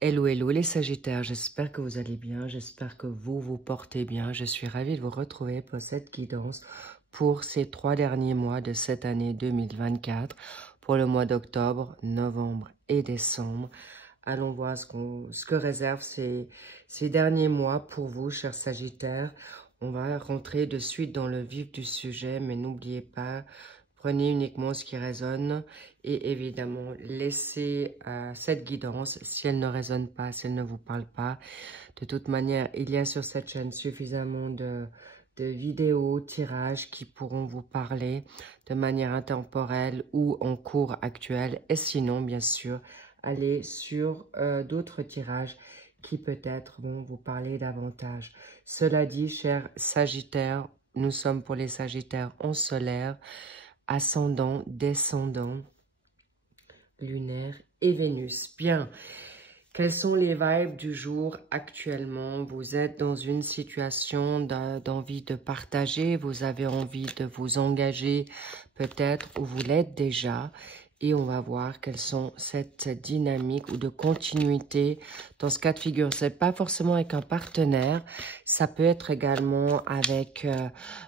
Hello, hello les Sagittaires, j'espère que vous allez bien, j'espère que vous vous portez bien. Je suis ravie de vous retrouver pour cette guidance pour ces 3 derniers mois de cette année 2024, pour le mois d'octobre, novembre et décembre. Allons voir ce que réservent ces derniers mois pour vous, chers Sagittaires. On va rentrer de suite dans le vif du sujet, mais n'oubliez pas, prenez uniquement ce qui résonne et évidemment, laissez cette guidance si elle ne résonne pas, si elle ne vous parle pas. De toute manière, il y a sur cette chaîne suffisamment de vidéos, tirages qui pourront vous parler de manière intemporelle ou en cours actuel. Et sinon, bien sûr, allez sur d'autres tirages qui peut-être vont vous parler davantage. Cela dit, chers Sagittaires, nous sommes pour les Sagittaires en solaire, ascendant, descendant, lunaire et Vénus. Bien, quelles sont les vibes du jour actuellement? Vous êtes dans une situation d'envie de partager, vous avez envie de vous engager peut-être, ou vous l'êtes déjà. Et on va voir quelles sont cette dynamique ou de continuité dans ce cas de figure. Ce n'est pas forcément avec un partenaire, ça peut être également avec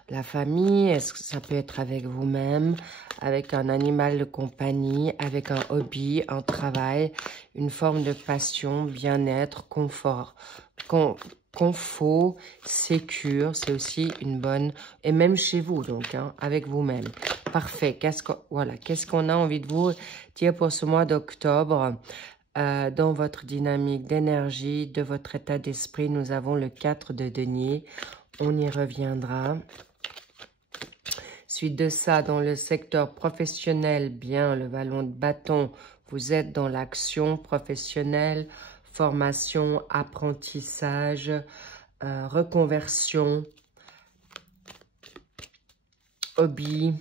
la famille, ça peut être avec vous-même, avec un animal de compagnie, avec un hobby, un travail, une forme de passion, bien-être, confort. Confort, sécure, c'est aussi une bonne... Et même chez vous, donc, hein, avec vous-même. Parfait. Qu'est-ce qu'on a envie de vous dire pour ce mois d'octobre dans votre dynamique d'énergie, de votre état d'esprit? Nous avons le 4 de denier. On y reviendra. Suite de ça, dans le secteur professionnel, bien, le ballon de bâton, vous êtes dans l'action professionnelle, formation, apprentissage, reconversion, hobby,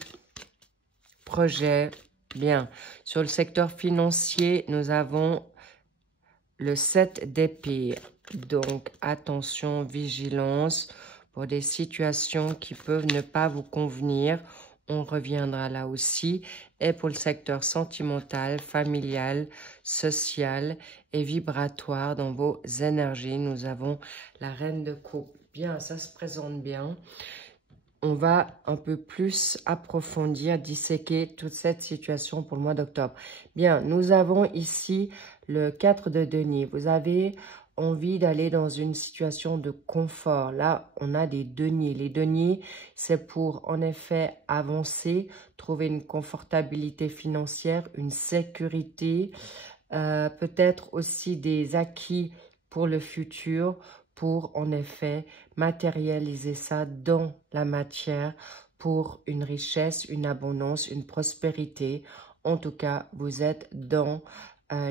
projet. Bien, sur le secteur financier, nous avons le 7 d'épée. Donc, attention, vigilance pour des situations qui peuvent ne pas vous convenir. On reviendra là aussi. Et pour le secteur sentimental, familial, social et vibratoire dans vos énergies, nous avons la reine de coupe. Bien, ça se présente bien. On va un peu plus approfondir, disséquer toute cette situation pour le mois d'octobre. Bien, nous avons ici le 4 de denier. Vous avez envie d'aller dans une situation de confort. Là, on a des deniers. Les deniers, c'est pour, en effet, avancer, trouver une confortabilité financière, une sécurité, peut-être aussi des acquis pour le futur, pour, en effet, matérialiser ça dans la matière pour une richesse, une abondance, une prospérité. En tout cas, vous êtes dans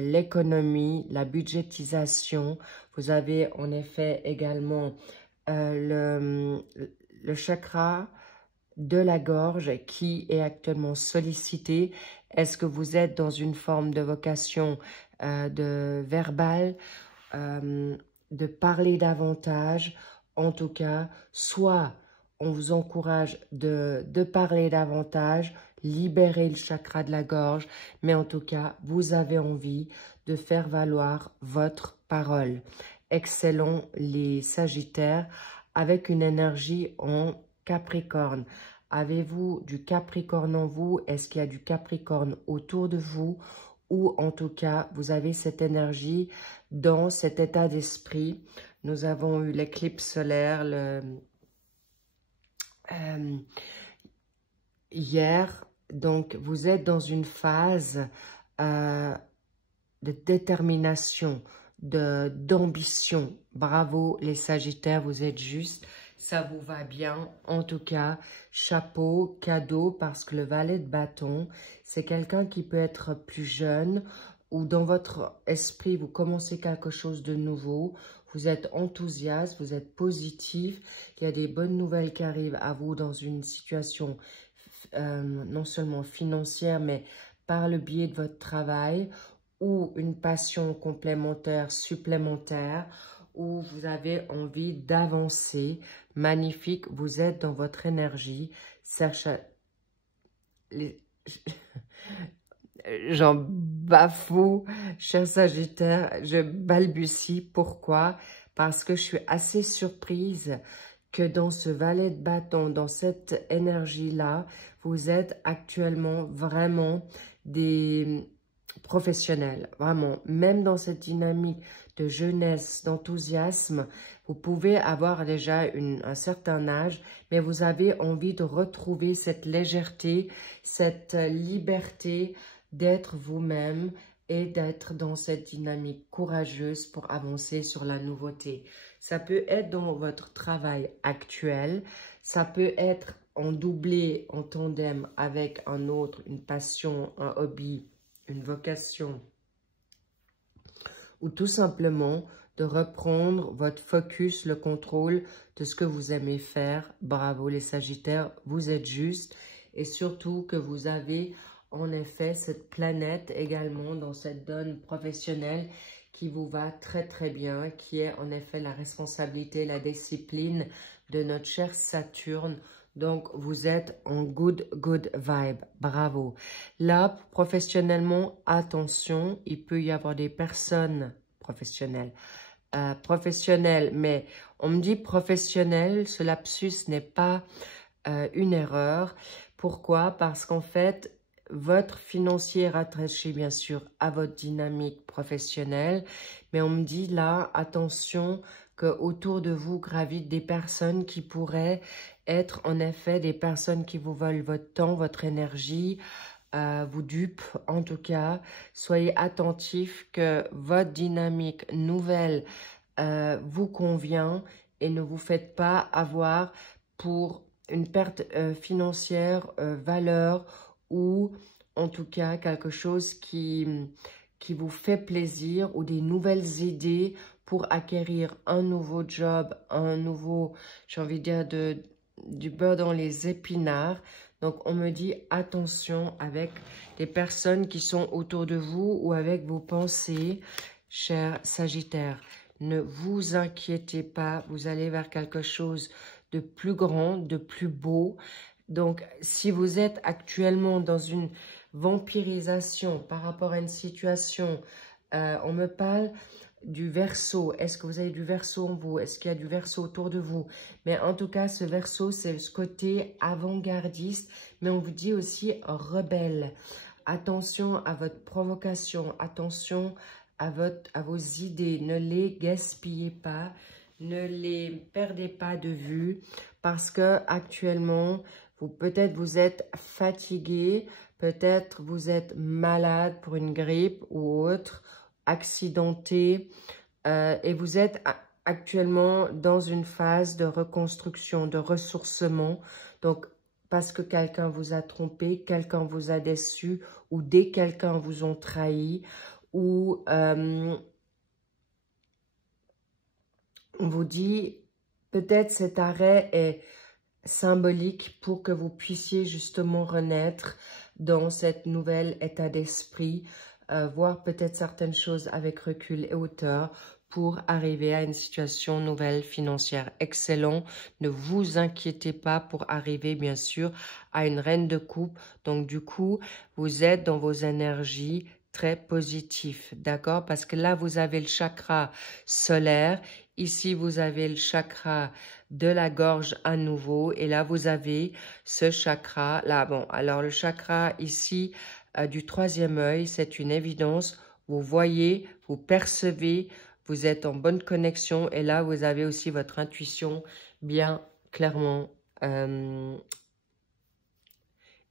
l'économie, la budgétisation. Vous avez en effet également le chakra de la gorge qui est actuellement sollicité. Est-ce que vous êtes dans une forme de vocation de verbal, de parler davantage? En tout cas, soit on vous encourage de parler davantage, libérer le chakra de la gorge, mais en tout cas, vous avez envie de faire valoir votre parole. Excellent les Sagittaires, avec une énergie en Capricorne. Avez-vous du Capricorne en vous? Est-ce qu'il y a du Capricorne autour de vous? Ou en tout cas, vous avez cette énergie dans cet état d'esprit. Nous avons eu l'éclipse solaire hier. Donc, vous êtes dans une phase de détermination, d'ambition. Bravo les Sagittaires, vous êtes juste. Ça vous va bien. En tout cas, chapeau, cadeau, parce que le valet de bâton, c'est quelqu'un qui peut être plus jeune ou dans votre esprit, vous commencez quelque chose de nouveau. Vous êtes enthousiaste, vous êtes positif. Il y a des bonnes nouvelles qui arrivent à vous dans une situation non seulement financière, mais par le biais de votre travail ou une passion complémentaire, supplémentaire, où vous avez envie d'avancer. Magnifique, vous êtes dans votre énergie. J'en bafoue, cher Sagittaire, je balbutie. Pourquoi? Parce que je suis assez surprise que dans ce valet de bâton, dans cette énergie-là, vous êtes actuellement vraiment des professionnels. Vraiment, même dans cette dynamique de jeunesse, d'enthousiasme, vous pouvez avoir déjà un certain âge, mais vous avez envie de retrouver cette légèreté, cette liberté d'être vous-même et d'être dans cette dynamique courageuse pour avancer sur la nouveauté. Ça peut être dans votre travail actuel, ça peut être en doublé, en tandem avec un autre, une passion, un hobby, une vocation, ou tout simplement de reprendre votre focus, le contrôle de ce que vous aimez faire. Bravo les Sagittaires, vous êtes juste et surtout que vous avez en effet cette planète également dans cette donne professionnelle qui vous va très très bien, qui est en effet la responsabilité, la discipline de notre cher Saturne. Donc, vous êtes en good vibe. Bravo. Là, professionnellement, attention, il peut y avoir des personnes professionnelles. Mais on me dit professionnel, ce lapsus n'est pas une erreur. Pourquoi? Parce qu'en fait, votre financier est rattaché bien sûr à votre dynamique professionnelle, mais on me dit là, attention, que autour de vous gravitent des personnes qui pourraient être en effet des personnes qui vous volent votre temps, votre énergie, vous dupent en tout cas. Soyez attentifs que votre dynamique nouvelle vous convient et ne vous faites pas avoir pour une perte financière, valeur ou en tout cas quelque chose qui vous fait plaisir ou des nouvelles idées pour acquérir un nouveau job, un nouveau, j'ai envie de dire, du beurre dans les épinards. Donc, on me dit attention avec les personnes qui sont autour de vous ou avec vos pensées, cher Sagittaire. Ne vous inquiétez pas, vous allez vers quelque chose de plus grand, de plus beau. Donc, si vous êtes actuellement dans une vampirisation par rapport à une situation, on me parle du Verseau. Est-ce que vous avez du Verseau en vous? Est-ce qu'il y a du Verseau autour de vous? Mais en tout cas, ce Verseau, c'est ce côté avant-gardiste, mais on vous dit aussi rebelle. Attention à votre provocation, attention à vos idées, ne les gaspillez pas, ne les perdez pas de vue parce que actuellement, peut-être vous êtes fatigué, peut-être vous êtes malade pour une grippe ou autre, accidenté et vous êtes actuellement dans une phase de reconstruction, de ressourcement. Donc, parce que quelqu'un vous a trompé, quelqu'un vous a déçu ou des quelqu'un vous ont trahi ou on vous dit peut-être cet arrêt est symbolique pour que vous puissiez justement renaître dans cette nouvelle état d'esprit, voir peut-être certaines choses avec recul et hauteur pour arriver à une situation nouvelle financière. Excellent. Ne vous inquiétez pas pour arriver bien sûr à une reine de coupe. Donc du coup, vous êtes dans vos énergies très positifs, d'accord? Parce que là, vous avez le chakra solaire. Ici, vous avez le chakra de la gorge à nouveau. Et là, vous avez ce chakra là. Bon, alors le chakra ici du troisième œil, c'est une évidence. Vous voyez, vous percevez, vous êtes en bonne connexion. Et là, vous avez aussi votre intuition bien clairement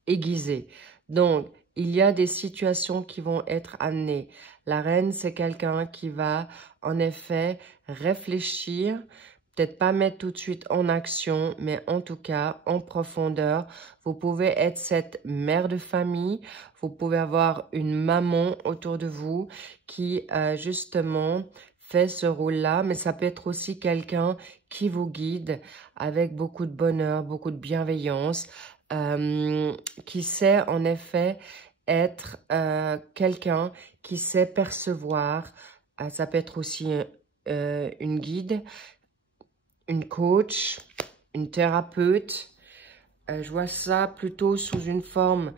aiguisée. Donc, il y a des situations qui vont être amenées. La reine, c'est quelqu'un qui va en effet réfléchir, peut-être pas mettre tout de suite en action, mais en tout cas, en profondeur. Vous pouvez être cette mère de famille, vous pouvez avoir une maman autour de vous qui, justement, fait ce rôle-là, mais ça peut être aussi quelqu'un qui vous guide avec beaucoup de bonheur, beaucoup de bienveillance, qui sait en effet être quelqu'un qui sait percevoir. Ça peut être aussi une guide, une coach, une thérapeute. Je vois ça plutôt sous une forme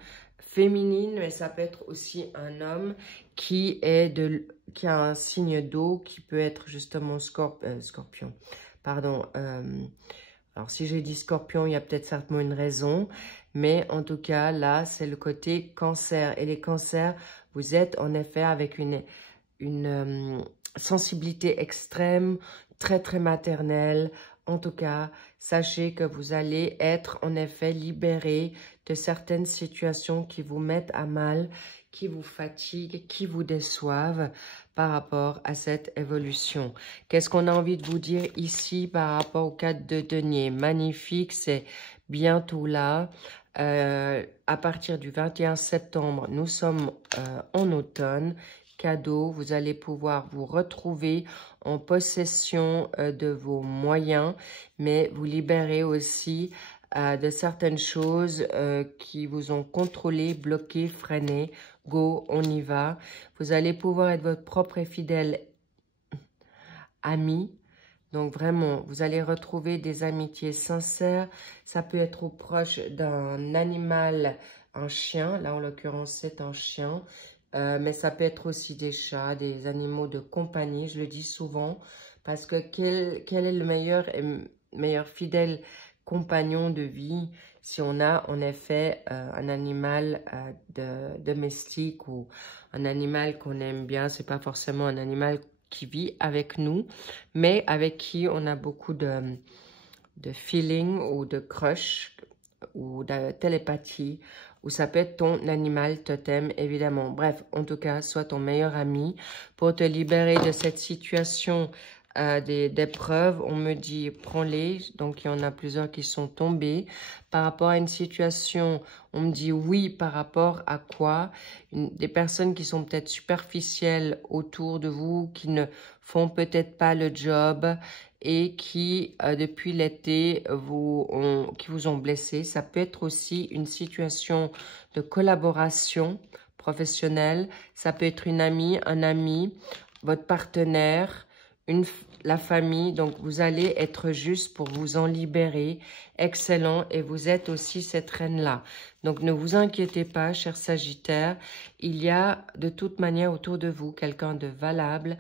féminine, mais ça peut être aussi un homme qui a un signe d'eau, qui peut être justement scorpion. Pardon. Alors, si j'ai dit scorpion, il y a peut-être certainement une raison. Mais en tout cas, là, c'est le côté cancer. Et les cancers, vous êtes en effet avec une sensibilité extrême, très, très maternelle. En tout cas, sachez que vous allez être en effet libéré de certaines situations qui vous mettent à mal, qui vous fatiguent, qui vous déçoivent par rapport à cette évolution. Qu'est-ce qu'on a envie de vous dire ici par rapport au 4 de denier? Magnifique, c'est bientôt là. À partir du 21 septembre, nous sommes en automne. Cadeau, vous allez pouvoir vous retrouver en possession de vos moyens, mais vous libérer aussi de certaines choses qui vous ont contrôlé, bloqué, freiné. Go, on y va. Vous allez pouvoir être votre propre et fidèle ami. Donc vraiment, vous allez retrouver des amitiés sincères. Ça peut être au proche d'un animal, un chien. Là, en l'occurrence, c'est un chien. Mais ça peut être aussi des chats, des animaux de compagnie. Je le dis souvent parce que quel est le meilleur fidèle compagnon de vie si on a en effet un animal domestique ou un animal qu'on aime bien. C'est pas forcément un animal qui vit avec nous, mais avec qui on a beaucoup de feeling ou de crush ou de télépathie, ou ça peut être ton animal totem, évidemment. Bref, en tout cas, sois ton meilleur ami pour te libérer de cette situation d'épreuves. On me dit, prends-les. Donc, il y en a plusieurs qui sont tombés. Par rapport à une situation, on me dit oui par rapport à quoi? Des personnes qui sont peut-être superficielles autour de vous, qui ne font peut-être pas le job et qui, depuis l'été, qui vous ont blessé. Ça peut être aussi une situation de collaboration professionnelle. Ça peut être une amie, un ami, votre partenaire, la famille. Donc, vous allez être juste pour vous en libérer. Excellent. Et vous êtes aussi cette reine-là. Donc, ne vous inquiétez pas, cher Sagittaire. Il y a de toute manière autour de vous quelqu'un de valable,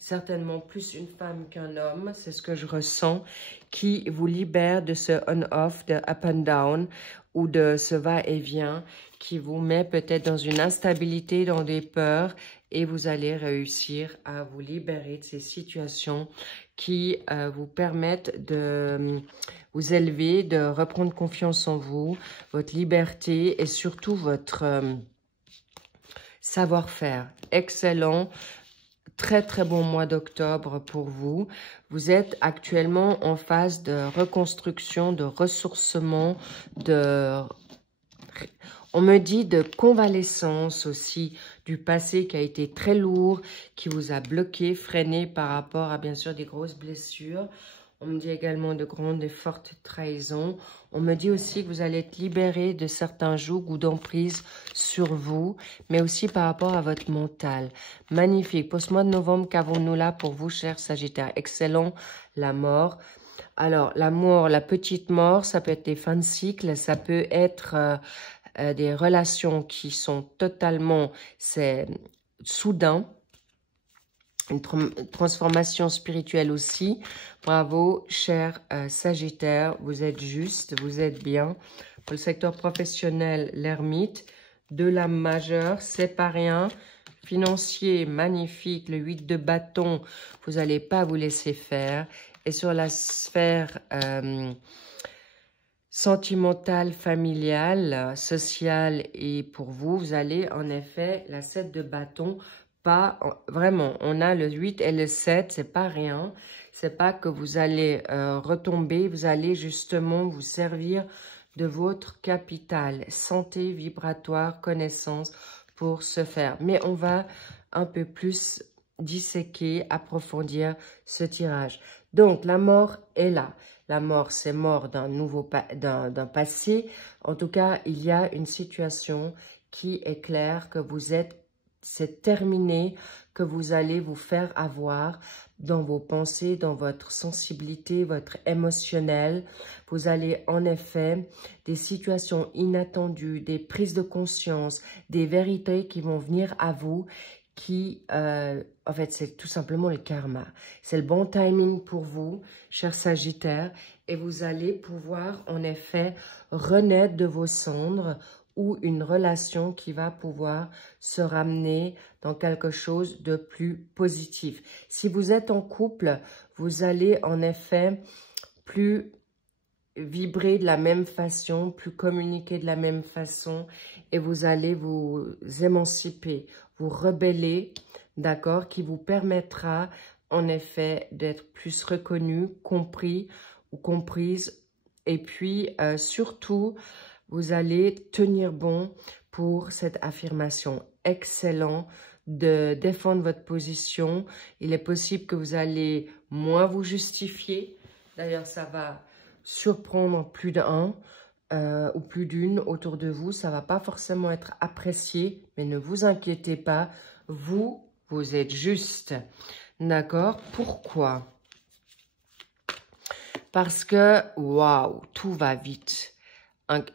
certainement plus une femme qu'un homme, c'est ce que je ressens, qui vous libère de ce on-off, de up and down, ou de ce va-et-vient, qui vous met peut-être dans une instabilité, dans des peurs, et vous allez réussir à vous libérer de ces situations qui vous permettent de vous élever, de reprendre confiance en vous, votre liberté et surtout votre savoir-faire. Excellent. Très, très bon mois d'octobre pour vous. Vous êtes actuellement en phase de reconstruction, de ressourcement, on me dit de convalescence aussi du passé qui a été très lourd, qui vous a bloqué, freiné par rapport à bien sûr des grosses blessures. On me dit également de grandes et fortes trahisons. On me dit aussi que vous allez être libéré de certains jougs ou d'emprise sur vous, mais aussi par rapport à votre mental. Magnifique. Pour ce mois de novembre, qu'avons-nous là pour vous, chers Sagittaires? Excellent, la mort. Alors, la mort, la petite mort, ça peut être des fins de cycle, ça peut être des relations qui sont totalement soudain. Une transformation spirituelle aussi. Bravo, cher Sagittaire. Vous êtes juste, vous êtes bien. Pour le secteur professionnel, l'ermite. De la majeure, c'est pas rien. Financier, magnifique. Le 8 de bâton, vous n'allez pas vous laisser faire. Et sur la sphère sentimentale, familiale, sociale et pour vous, vous allez en effet, la 7 de bâton, pas vraiment, on a le 8 et le 7, c'est pas rien, c'est pas que vous allez retomber, vous allez justement vous servir de votre capital, santé vibratoire, connaissance pour ce faire. Mais on va un peu plus disséquer, approfondir ce tirage. Donc la mort est là. La mort, c'est mort d'un passé. En tout cas, il y a une situation qui est claire que vous êtes c'est terminé, que vous allez vous faire avoir dans vos pensées, dans votre sensibilité, votre émotionnel. Vous allez en effet, des situations inattendues, des prises de conscience, des vérités qui vont venir à vous, qui, en fait, c'est tout simplement le karma. C'est le bon timing pour vous, cher Sagittaire, et vous allez pouvoir, en effet, renaître de vos cendres, ou une relation qui va pouvoir se ramener dans quelque chose de plus positif. Si vous êtes en couple, vous allez en effet plus vibrer de la même façon, plus communiquer de la même façon, et vous allez vous émanciper, vous rebeller, d'accord, qui vous permettra en effet d'être plus reconnu, compris ou comprise, et puis surtout, vous allez tenir bon pour cette affirmation. Excellent de défendre votre position. Il est possible que vous allez moins vous justifier. D'ailleurs, ça va surprendre plus d'un ou plus d'une autour de vous. Ça ne va pas forcément être apprécié, mais ne vous inquiétez pas. Vous êtes juste. D'accord? Pourquoi? Parce que, waouh, tout va vite.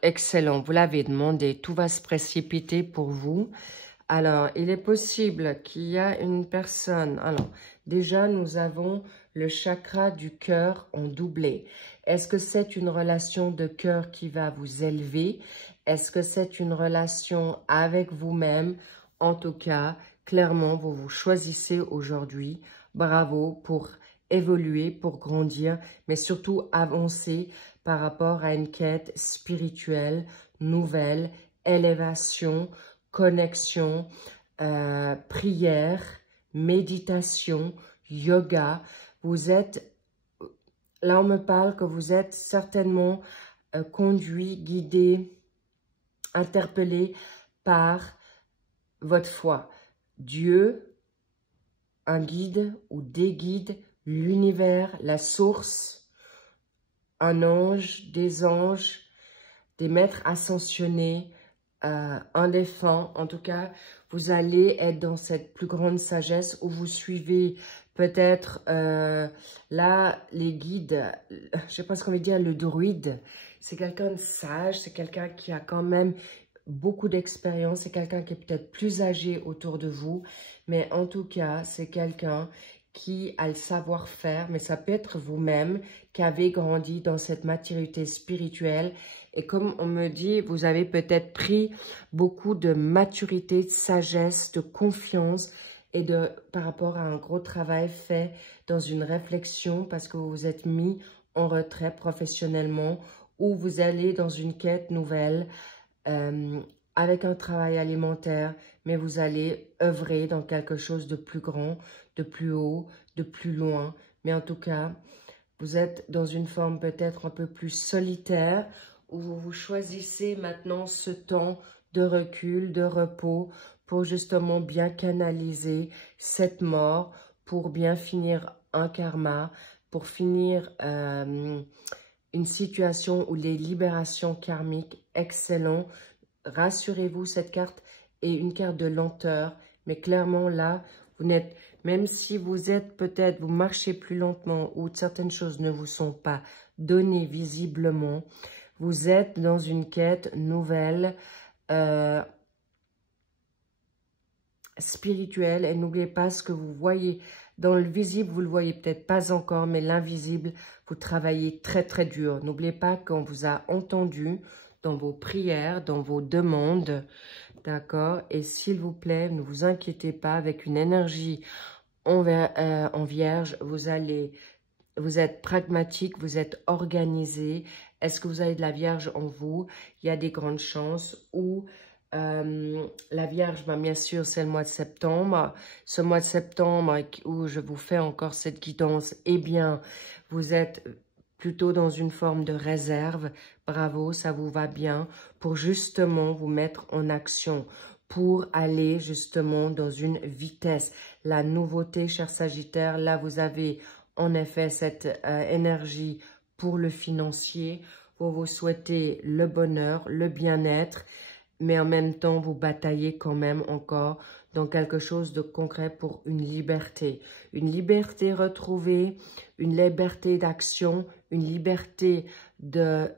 Excellent, vous l'avez demandé, tout va se précipiter pour vous. Alors, il est possible qu'il y a une personne. Alors, déjà, nous avons le chakra du cœur en doublé. Est-ce que c'est une relation de cœur qui va vous élever? Est-ce que c'est une relation avec vous-même? En tout cas, clairement, vous vous choisissez aujourd'hui. Bravo pour évoluer, pour grandir, mais surtout avancer par rapport à une quête spirituelle, nouvelle, élévation, connexion, prière, méditation, yoga. Vous êtes, là on me parle que vous êtes certainement conduit, guidé, interpellé par votre foi. Dieu, un guide ou des guides, l'univers, la source, un ange, des maîtres ascensionnés, un défunt. En tout cas, vous allez être dans cette plus grande sagesse où vous suivez peut-être là les guides, je sais pas ce qu'on veut dire, le druide. C'est quelqu'un de sage, c'est quelqu'un qui a quand même beaucoup d'expérience, c'est quelqu'un qui est peut-être plus âgé autour de vous, mais en tout cas, c'est quelqu'un qui a le savoir-faire, mais ça peut être vous-même qui avez grandi dans cette maturité spirituelle. Et comme on me dit, vous avez peut-être pris beaucoup de maturité, de sagesse, de confiance et par rapport à un gros travail fait dans une réflexion parce que vous vous êtes mis en retrait professionnellement ou vous allez dans une quête nouvelle avec un travail alimentaire, mais vous allez œuvrer dans quelque chose de plus grand, de plus haut, de plus loin. Mais en tout cas, vous êtes dans une forme peut-être un peu plus solitaire, où vous choisissez maintenant ce temps de recul, de repos, pour justement bien canaliser cette mort, pour bien finir un karma, pour finir une situation où les libérations karmiques, excellent. Rassurez-vous, cette carte est une carte de lenteur, mais clairement là, vous n'êtes, même si vous êtes peut-être, vous marchez plus lentement ou certaines choses ne vous sont pas données visiblement, vous êtes dans une quête nouvelle, spirituelle, et n'oubliez pas ce que vous voyez dans le visible, vous le voyez peut-être pas encore, mais l'invisible, vous travaillez très très dur. N'oubliez pas qu'on vous a entendu dans vos prières, dans vos demandes, d'accord? Et s'il vous plaît, ne vous inquiétez pas, avec une énergie en vierge, vous êtes pragmatique, vous êtes organisé. Est-ce que vous avez de la vierge en vous? Il y a des grandes chances. Ou la vierge, ben, bien sûr, c'est le mois de septembre. Ce mois de septembre où je vous fais encore cette guidance, eh bien, vous êtes plutôt dans une forme de réserve. Bravo, ça vous va bien pour justement vous mettre en action, pour aller justement dans une vitesse. La nouveauté, cher Sagittaire, là, vous avez en effet cette énergie pour le financier. Vous vous souhaitez le bonheur, le bien-être, mais en même temps, vous bataillez quand même encore dans quelque chose de concret pour une liberté retrouvée, une liberté d'action, une liberté de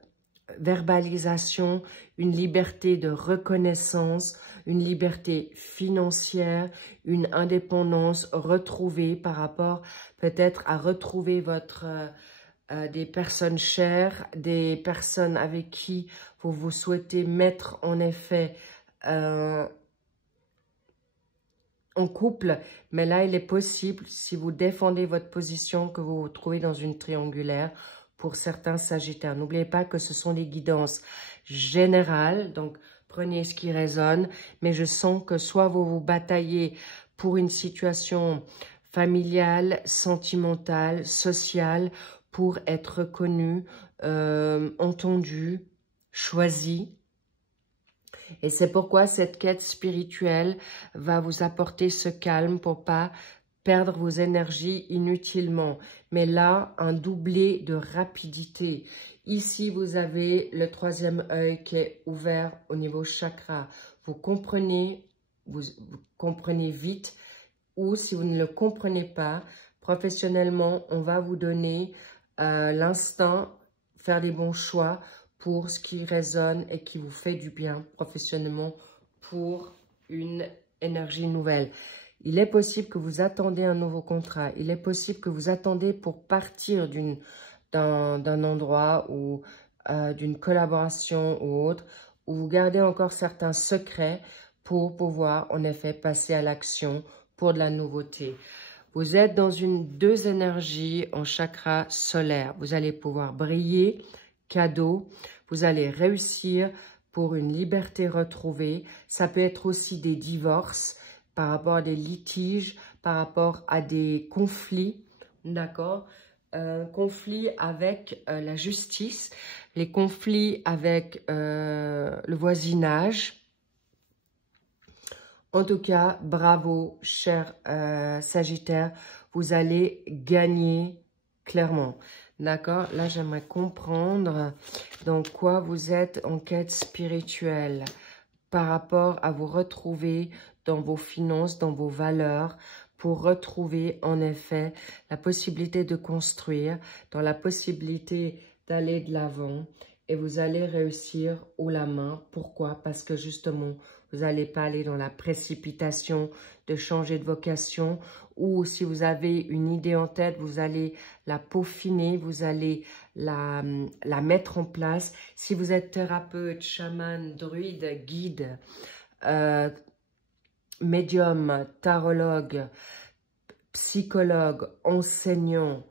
verbalisation, une liberté de reconnaissance, une liberté financière, une indépendance retrouvée par rapport peut-être à retrouver votre des personnes chères, des personnes avec qui vous souhaitez mettre en effet en couple, mais là il est possible, si vous défendez votre position, que vous vous trouvez dans une triangulaire pour certains Sagittaires. N'oubliez pas que ce sont des guidances générales, donc prenez ce qui résonne, mais je sens que soit vous vous bataillez pour une situation familiale, sentimentale, sociale, pour être reconnu, entendu, choisi. Et c'est pourquoi cette quête spirituelle va vous apporter ce calme pour pas perdre vos énergies inutilement. Mais là, un doublé de rapidité. Ici, vous avez le 3e œil qui est ouvert au niveau chakra. Vous comprenez vite, ou si vous ne le comprenez pas, professionnellement, on va vous donner l'instinct, faire les bons choix pour ce qui résonne et qui vous fait du bien professionnellement pour une énergie nouvelle. Il est possible que vous attendez un nouveau contrat. Il est possible que vous attendez pour partir d'un endroit ou d'une collaboration ou autre, où vous gardez encore certains secrets pour pouvoir en effet passer à l'action pour de la nouveauté. Vous êtes dans deux énergies en chakra solaire. Vous allez pouvoir briller, cadeau. Vous allez réussir pour une liberté retrouvée. Ça peut être aussi des divorces par rapport à des litiges, par rapport à des conflits, d'accord? Conflits avec la justice, les conflits avec le voisinage. En tout cas, bravo, cher Sagittaire, vous allez gagner clairement. D'accord? Là, j'aimerais comprendre dans quoi vous êtes en quête spirituelle par rapport à vous retrouver dans vos finances, dans vos valeurs, pour retrouver en effet la possibilité de construire, dans la possibilité d'aller de l'avant, et vous allez réussir haut la main. Pourquoi? Parce que justement, vous n'allez pas aller dans la précipitation de changer de vocation, ou si vous avez une idée en tête, vous allez la peaufiner, vous allez la mettre en place. Si vous êtes thérapeute, chaman, druide, guide, médium, tarologue, psychologue, enseignant,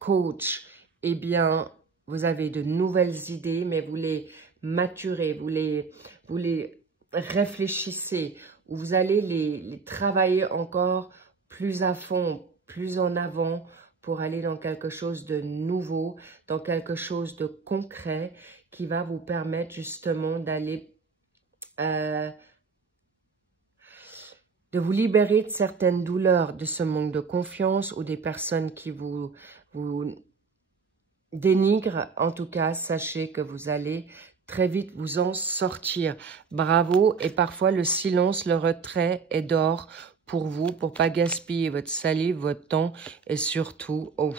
coach, eh bien, vous avez de nouvelles idées, mais vous les maturez, vous les réfléchissez, ou vous allez les travailler encore plus à fond, plus en avant, pour aller dans quelque chose de nouveau, dans quelque chose de concret, qui va vous permettre justement d'aller de vous libérer de certaines douleurs, de ce manque de confiance ou des personnes qui vous dénigrent. En tout cas, sachez que vous allez très vite vous en sortir. Bravo. Et parfois, le silence, le retrait est d'or pour vous, pour pas gaspiller votre salive, votre temps et surtout, oh,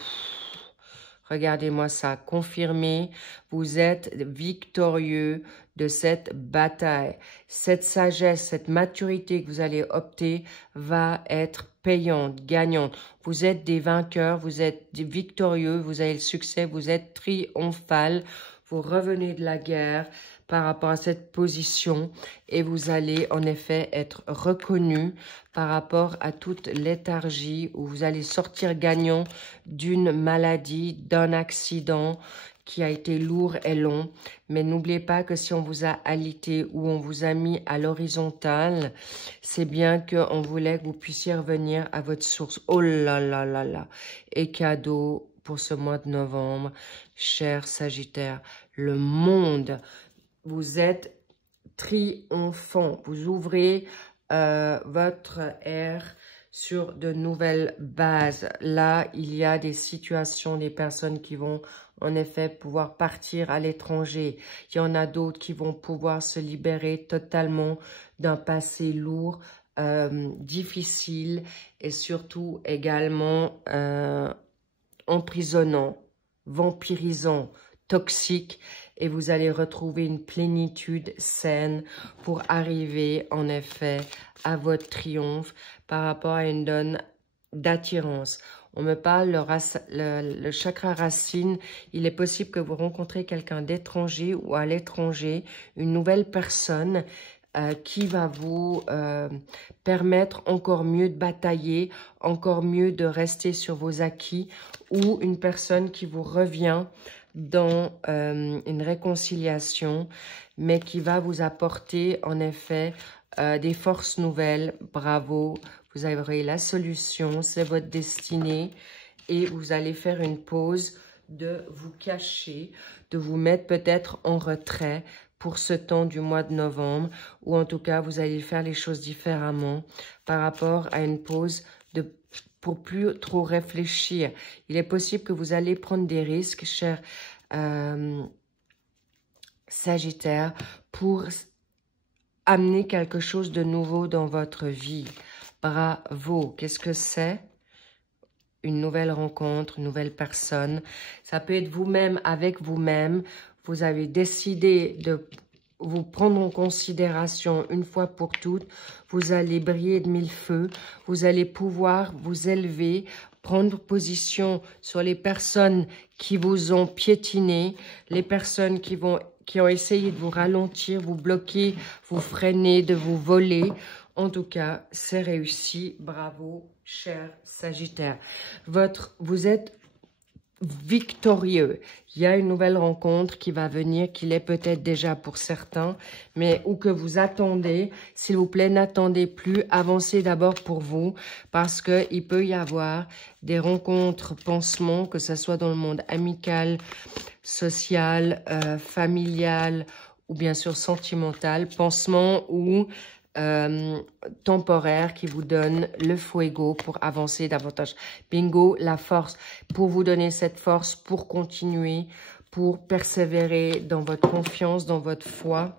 regardez-moi ça, confirmez, vous êtes victorieux de cette bataille. Cette sagesse, cette maturité que vous allez opter va être payante, gagnante. Vous êtes des vainqueurs, vous êtes des victorieux, vous avez le succès, vous êtes triomphal. Vous revenez de la guerre par rapport à cette position et vous allez en effet être reconnu par rapport à toute léthargie, où vous allez sortir gagnant d'une maladie, d'un accident qui a été lourd et long. Mais n'oubliez pas que si on vous a alité ou on vous a mis à l'horizontale, c'est bien qu'on voulait que vous puissiez revenir à votre source. Oh là là là là. Et cadeau pour ce mois de novembre, cher Sagittaire, le monde, vous êtes triomphant. Vous ouvrez votre ère sur de nouvelles bases. Là, il y a des situations, des personnes qui vont en effet pouvoir partir à l'étranger. Il y en a d'autres qui vont pouvoir se libérer totalement d'un passé lourd difficile et surtout également emprisonnant, vampirisant, toxique, et vous allez retrouver une plénitude saine pour arriver en effet à votre triomphe par rapport à une donne d'attirance. On me parle le chakra racine. Il est possible que vous rencontrez quelqu'un d'étranger ou à l'étranger, une nouvelle personne qui va vous permettre encore mieux de batailler, encore mieux de rester sur vos acquis, ou une personne qui vous revient dans une réconciliation, mais qui va vous apporter en effet des forces nouvelles. Bravo, vous aurez la solution, c'est votre destinée, et vous allez faire une pause de vous cacher, de vous mettre peut-être en retrait pour ce temps du mois de novembre, ou en tout cas, vous allez faire les choses différemment par rapport à une pause pour plus trop réfléchir. Il est possible que vous allez prendre des risques, cher Sagittaire, pour amener quelque chose de nouveau dans votre vie. Bravo! Qu'est-ce que c'est? Une nouvelle rencontre, une nouvelle personne. Ça peut être vous-même avec vous-même. Vous avez décidé de vous prendre en considération une fois pour toutes. Vous allez briller de mille feux. Vous allez pouvoir vous élever, prendre position sur les personnes qui vous ont piétiné, les personnes qui ont essayé de vous ralentir, vous bloquer, vous freiner, de vous voler. En tout cas, c'est réussi. Bravo, cher Sagittaire. Vous êtes victorieux. Il y a une nouvelle rencontre qui va venir, qui l'est peut-être déjà pour certains, mais ou que vous attendez. S'il vous plaît, n'attendez plus. Avancez d'abord pour vous, parce qu'il peut y avoir des rencontres, pansements, que ce soit dans le monde amical, social, familial ou bien sûr sentimental, pansement ou temporaire qui vous donne le fuego pour avancer davantage. Bingo, la force, pour vous donner cette force, pour continuer, pour persévérer dans votre confiance, dans votre foi.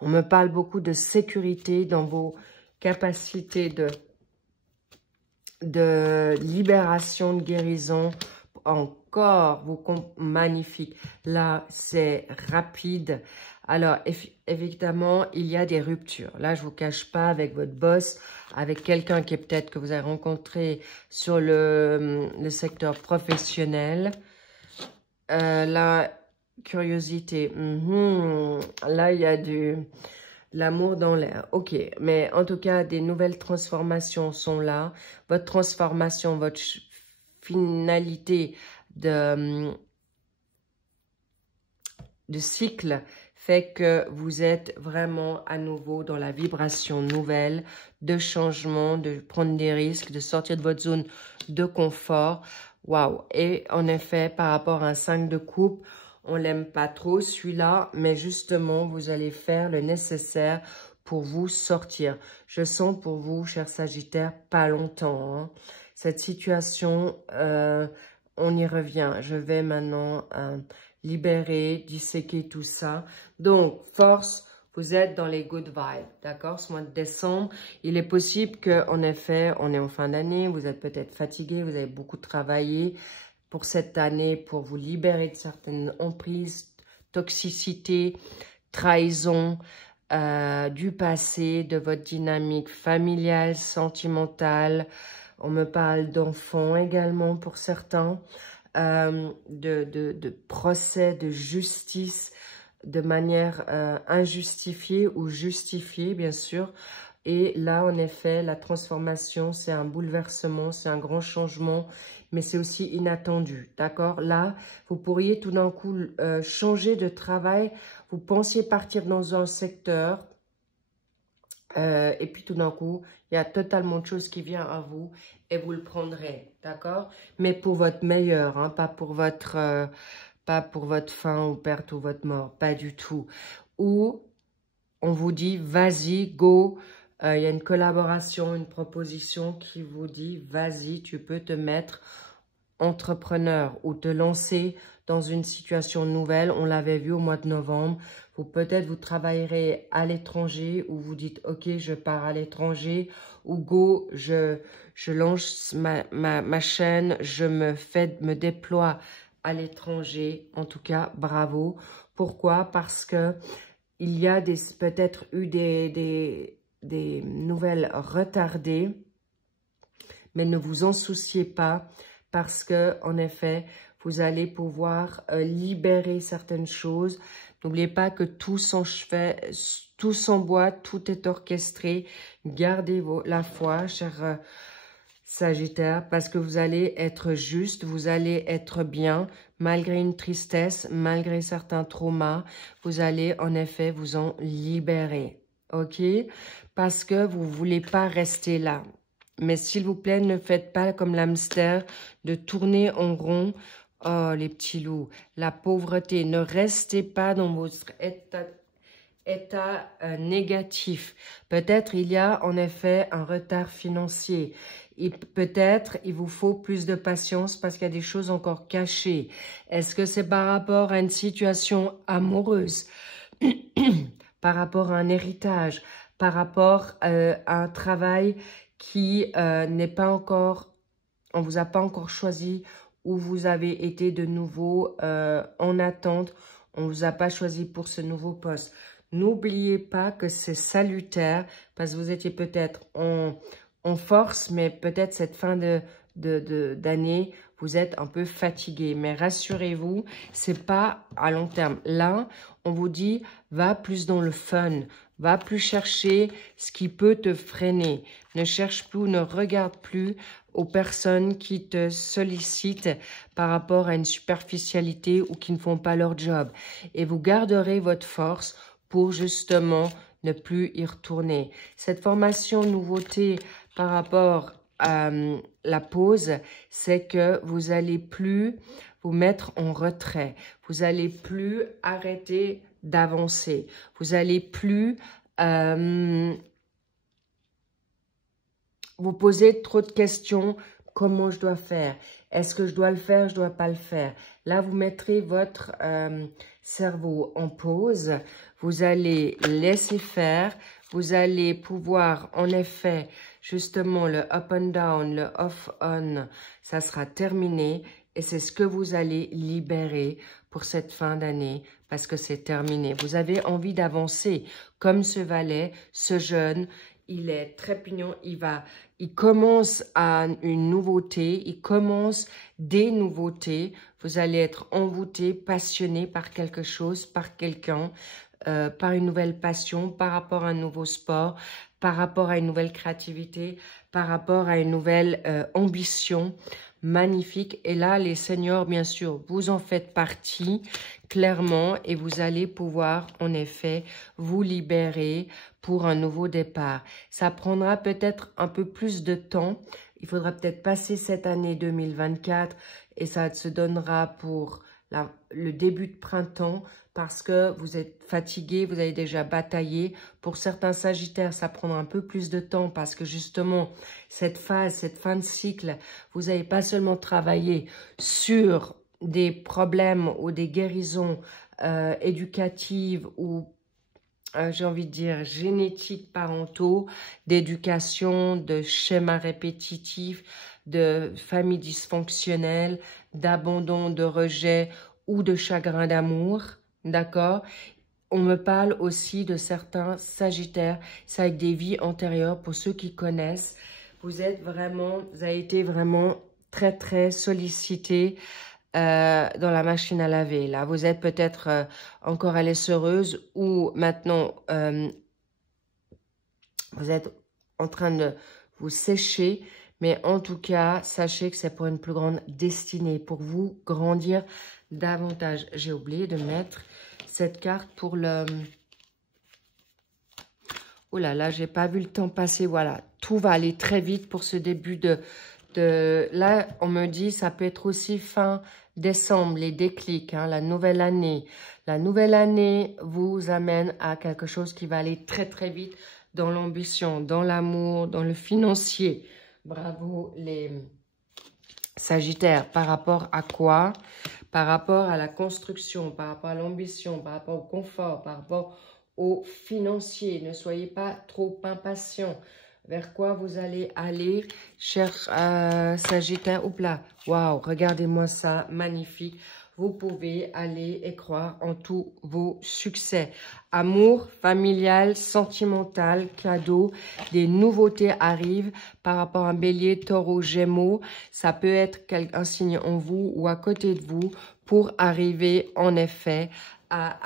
On me parle beaucoup de sécurité dans vos capacités de libération, de guérison. Encore, magnifique. Là, c'est rapide. Alors, évidemment, il y a des ruptures. Là, je ne vous cache pas, avec votre boss, avec quelqu'un qui est peut-être que vous avez rencontré sur le secteur professionnel. La curiosité. Là, il y a l'amour dans l'air. Ok, mais en tout cas, des nouvelles transformations sont là. Votre transformation, votre finalité de cycle fait que vous êtes vraiment à nouveau dans la vibration nouvelle, de changement, de prendre des risques, de sortir de votre zone de confort. Waouh! Et en effet, par rapport à un 5 de coupe, on l'aime pas trop celui-là, mais justement, vous allez faire le nécessaire pour vous sortir. Je sens pour vous, cher Sagittaire, pas longtemps. Hein. Cette situation, on y revient. Je vais maintenant libérer, disséquer tout ça. Donc, force, vous êtes dans les good vibes, d'accord? Ce mois de décembre, il est possible qu'en effet, on est en fin d'année, vous êtes peut-être fatigué, vous avez beaucoup travaillé pour cette année, pour vous libérer de certaines emprises, toxicité, trahison, du passé, de votre dynamique familiale, sentimentale. On me parle d'enfants également pour certains, de procès, de justice, de manière injustifiée ou justifiée, bien sûr. Et là, en effet, la transformation, c'est un bouleversement, c'est un grand changement, mais c'est aussi inattendu, d'accord? Là, vous pourriez tout d'un coup changer de travail. Vous pensiez partir dans un secteur, et puis tout d'un coup, il y a totalement de choses qui viennent à vous et vous le prendrez, d'accord? Mais pour votre meilleur, hein, pas pour votre fin ou perte ou votre mort, pas du tout. Ou on vous dit, vas-y, go. Il y a une collaboration, une proposition qui vous dit, vas-y, tu peux te mettre entrepreneur ou te lancer dans une situation nouvelle. On l'avait vu au mois de novembre. Peut-être vous travaillerez à l'étranger ou vous dites « Ok, je pars à l'étranger » ou « Go, je lance ma chaîne, je me déploie à l'étranger. » En tout cas, bravo. Pourquoi? Parce que il y a peut-être eu des nouvelles retardées, mais ne vous en souciez pas parce que, en effet, vous allez pouvoir libérer certaines choses. N'oubliez pas que tout s'emboîte, tout est orchestré. Gardez la foi, cher Sagittaire, parce que vous allez être juste, vous allez être bien, malgré une tristesse, malgré certains traumas. Vous allez, en effet, vous en libérer, ok? Parce que vous ne voulez pas rester là. Mais s'il vous plaît, ne faites pas comme l'hamster de tourner en rond. Oh, les petits loups, la pauvreté. Ne restez pas dans votre état négatif. Peut-être il y a en effet un retard financier. Peut-être il vous faut plus de patience parce qu'il y a des choses encore cachées. Est-ce que c'est par rapport à une situation amoureuse, par rapport à un héritage, par rapport à un travail qui n'est pas encore, on vous a pas encore choisi, ou vous avez été de nouveau en attente, on ne vous a pas choisi pour ce nouveau poste. N'oubliez pas que c'est salutaire parce que vous étiez peut-être en force, mais peut-être cette fin d'année, vous êtes un peu fatigué. Mais rassurez-vous, c'est pas à long terme. Là, on vous dit, va plus dans le fun, va plus chercher ce qui peut te freiner. Ne cherche plus, ne regarde plus aux personnes qui te sollicitent par rapport à une superficialité ou qui ne font pas leur job. Et vous garderez votre force pour justement ne plus y retourner. Cette formation nouveauté par rapport à la pause, c'est que vous allez plus vous mettre en retrait. Vous allez plus arrêter d'avancer. Vous allez plus vous poser trop de questions. Comment je dois faire? Est-ce que je dois le faire? Je dois pas le faire? Là, vous mettrez votre cerveau en pause. Vous allez laisser faire. Vous allez pouvoir, en effet, justement, le up and down, le off on, ça sera terminé. Et c'est ce que vous allez libérer pour cette fin d'année parce que c'est terminé. Vous avez envie d'avancer comme ce valet, ce jeune. Il est très pignon, il commence à une nouveauté, il commence des nouveautés. Vous allez être envoûté, passionné par quelque chose, par quelqu'un, par une nouvelle passion, par rapport à un nouveau sport, par rapport à une nouvelle créativité, par rapport à une nouvelle ambition. Magnifique. Et là, les seniors, bien sûr, vous en faites partie clairement et vous allez pouvoir, en effet, vous libérer pour un nouveau départ. Ça prendra peut-être un peu plus de temps. Il faudra peut-être passer cette année 2024 et ça se donnera pour le début de printemps parce que vous êtes fatigué, vous avez déjà bataillé. Pour certains Sagittaires, ça prendra un peu plus de temps parce que justement, cette phase, cette fin de cycle, vous n'avez pas seulement travaillé sur des problèmes ou des guérisons éducatives ou j'ai envie de dire génétiques parentaux, d'éducation, de schémas répétitifs, de familles dysfonctionnelles, d'abandon, de rejet ou de chagrin d'amour, d'accord? On me parle aussi de certains Sagittaires, c'est avec des vies antérieures, pour ceux qui connaissent. Vous avez été vraiment très, très sollicités dans la machine à laver. Là, vous êtes peut-être encore à l'essoreuse ou maintenant vous êtes en train de vous sécher. Mais en tout cas, sachez que c'est pour une plus grande destinée, pour vous grandir davantage. J'ai oublié de mettre cette carte pour le... Oh là là, j'ai pas vu le temps passer. Voilà, tout va aller très vite pour ce début de... Là, on me dit, ça peut être aussi fin décembre, les déclics, hein, la nouvelle année. La nouvelle année vous amène à quelque chose qui va aller très très vite dans l'ambition, dans l'amour, dans le financier. Bravo les Sagittaire, par rapport à quoi? Par rapport à la construction, par rapport à l'ambition, par rapport au confort, par rapport au financier. Ne soyez pas trop impatient. Vers quoi vous allez aller, cher Sagittaire? Oups là, waouh, regardez-moi ça, magnifique. Vous pouvez aller et croire en tous vos succès. Amour, familial, sentimental, cadeau, des nouveautés arrivent par rapport à un bélier, taureau, gémeaux. Ça peut être un signe en vous ou à côté de vous pour arriver en effet à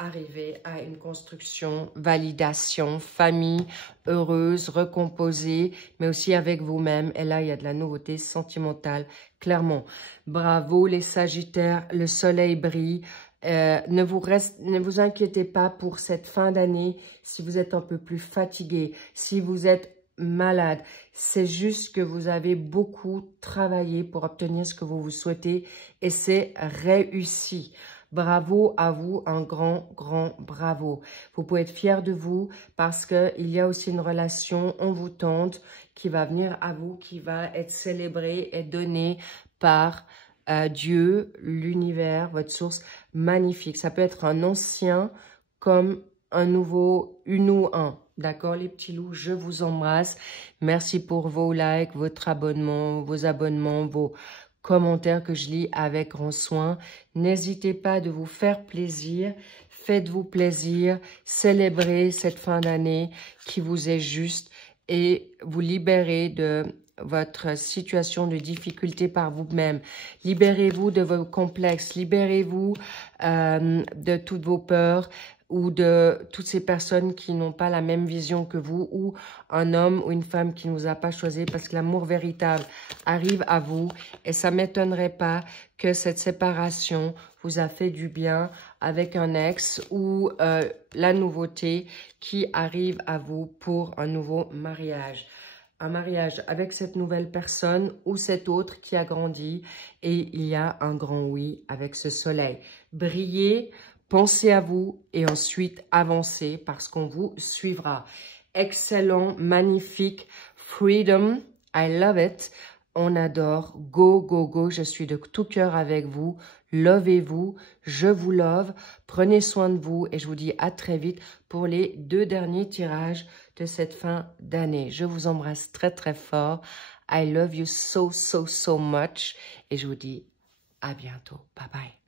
une construction, validation, famille heureuse, recomposée, mais aussi avec vous-même. Et là, il y a de la nouveauté sentimentale, clairement. Bravo les Sagittaires, le soleil brille. Ne vous inquiétez pas pour cette fin d'année si vous êtes un peu plus fatigué, si vous êtes malade. C'est juste que vous avez beaucoup travaillé pour obtenir ce que vous souhaitez et c'est réussi. Bravo à vous, un grand, grand bravo. Vous pouvez être fiers de vous parce qu'il y a aussi une relation envoûtante qui va venir à vous, qui va être célébrée et donnée par Dieu, l'univers, votre source magnifique. Ça peut être un ancien comme un nouveau, une ou un. D'accord, les petits loups, je vous embrasse. Merci pour vos likes, votre abonnement, vos abonnements, vos commentaires que je lis avec grand soin. N'hésitez pas de vous faire plaisir. Faites-vous plaisir. Célébrez cette fin d'année qui vous est juste et vous libérez de votre situation de difficulté par vous-même. Libérez-vous de vos complexes. Libérez-vous de toutes vos peurs ou de toutes ces personnes qui n'ont pas la même vision que vous, ou un homme ou une femme qui ne vous a pas choisi, parce que l'amour véritable arrive à vous et ça ne m'étonnerait pas que cette séparation vous a fait du bien avec un ex ou la nouveauté qui arrive à vous pour un nouveau mariage. Un mariage avec cette nouvelle personne ou cette autre qui a grandi et il y a un grand oui avec ce soleil. Brillez, pensez à vous et ensuite avancez parce qu'on vous suivra. Excellent, magnifique, freedom, I love it. On adore, go, go, go, je suis de tout cœur avec vous. Lovez-vous, je vous love, prenez soin de vous et je vous dis à très vite pour les 2 derniers tirages de cette fin d'année. Je vous embrasse très très fort. I love you so, so, so much et je vous dis à bientôt. Bye bye.